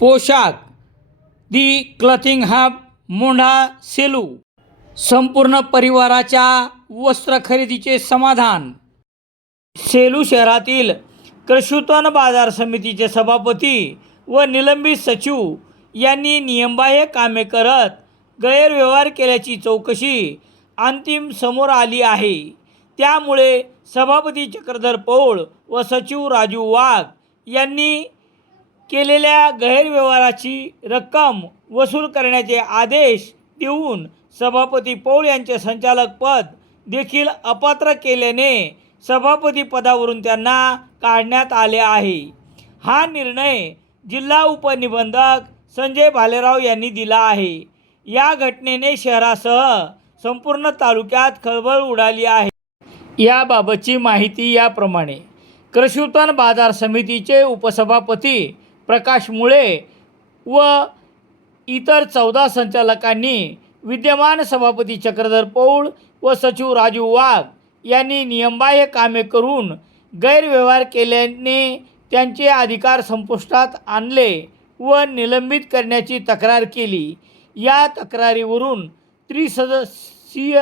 पोशाख. The clothing hub Mondha Selu. संपूर्ण परिवाराच्या वस्त्र खरेदीचे समाधान. सेलू शहरातील कृषी बाजार समितीचे सभापती व निलंबित सचिव यांनी नियमबाह्य कामे करत गैरव्यवहार केल्याची चौकशी अंतिम समोर आली आहे. त्यामुळे सभापती चक्रधर पौळ व सचिव राजू वाघ यांनी केलेल्या गैरव्यवहाराची रक्कम वसूल करण्याचे आदेश देऊन सभापती पौळ यांचे संचालक पद देखील अपात्र केल्याने सभापती पदावरून त्यांना काढण्यात आले आहे. हा निर्णय जिल्हा उपनिबंधक संजय भालेराव यांनी दिला आहे. या घटनेने शहरासह संपूर्ण तालुक्यात खळबळ उडाली आहे. याबाबतची माहिती याप्रमाणे. कृषी उत्पन्न बाजार समितीचे उपसभापती प्रकाश मुळे व इतर चौदा संचालकांनी विद्यमान सभापती चक्रधर पौळ व सचिव राजू वाघ यांनी नियमबाह्य कामे करून गैरव्यवहार केल्याने त्यांचे अधिकार संपुष्टात आणले व निलंबित करण्याची तक्रार केली. या तक्रारीवरून त्रिसदस्यीय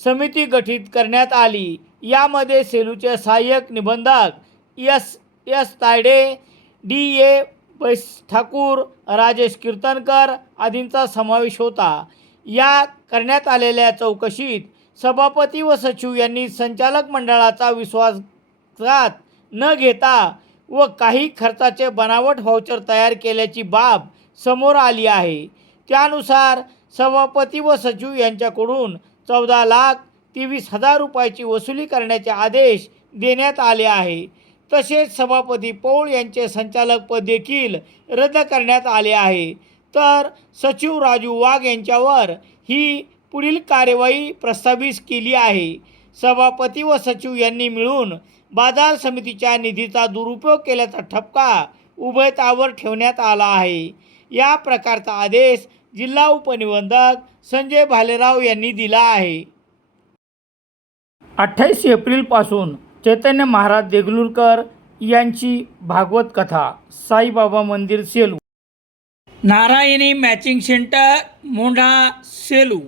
समिती गठीत करण्यात आली. यामध्ये सेलूचे सहाय्यक निबंधक S S Tayde D A Bais Thakur Rajesh Kirtankar आदींचा समावेश होता. या करण्यात आलेल्या चौकशीत सभापती व सचिव यांनी संचालक मंडळाचा विश्वासघात न घेता व काही खर्चाचे बनावट व्हाउचर तयार केल्याची बाब समोर आली आहे. त्यानुसार सभापती व सचिव यांच्याकडून चौदा लाख तेवीस हजार रुपयाची वसुली करण्याचे आदेश देण्यात आले आहे. तसेच सभापती पौळ यांचे संचालकपद देखील रद्द करण्यात आले आहे. तर सचिव राजू वाघ यांच्यावर ही पुढील कार्यवाही प्रस्तावित केली आहे. सभापती व सचिव यांनी मिळून बाजार समितीच्या निधीचा दुरुपयोग केल्याचा ठपका उभयतावर ठेवण्यात आला आहे. या प्रकारचा आदेश जिल्हा उपनिबंधक संजय भालेराव यांनी दिला आहे. अठ्ठावीस एप्रिलपासून चैतन्य महाराज देगलूरकर यांची भागवत कथा साईबाबा मंदिर Selu. Narayani matching centre Mondha Selu.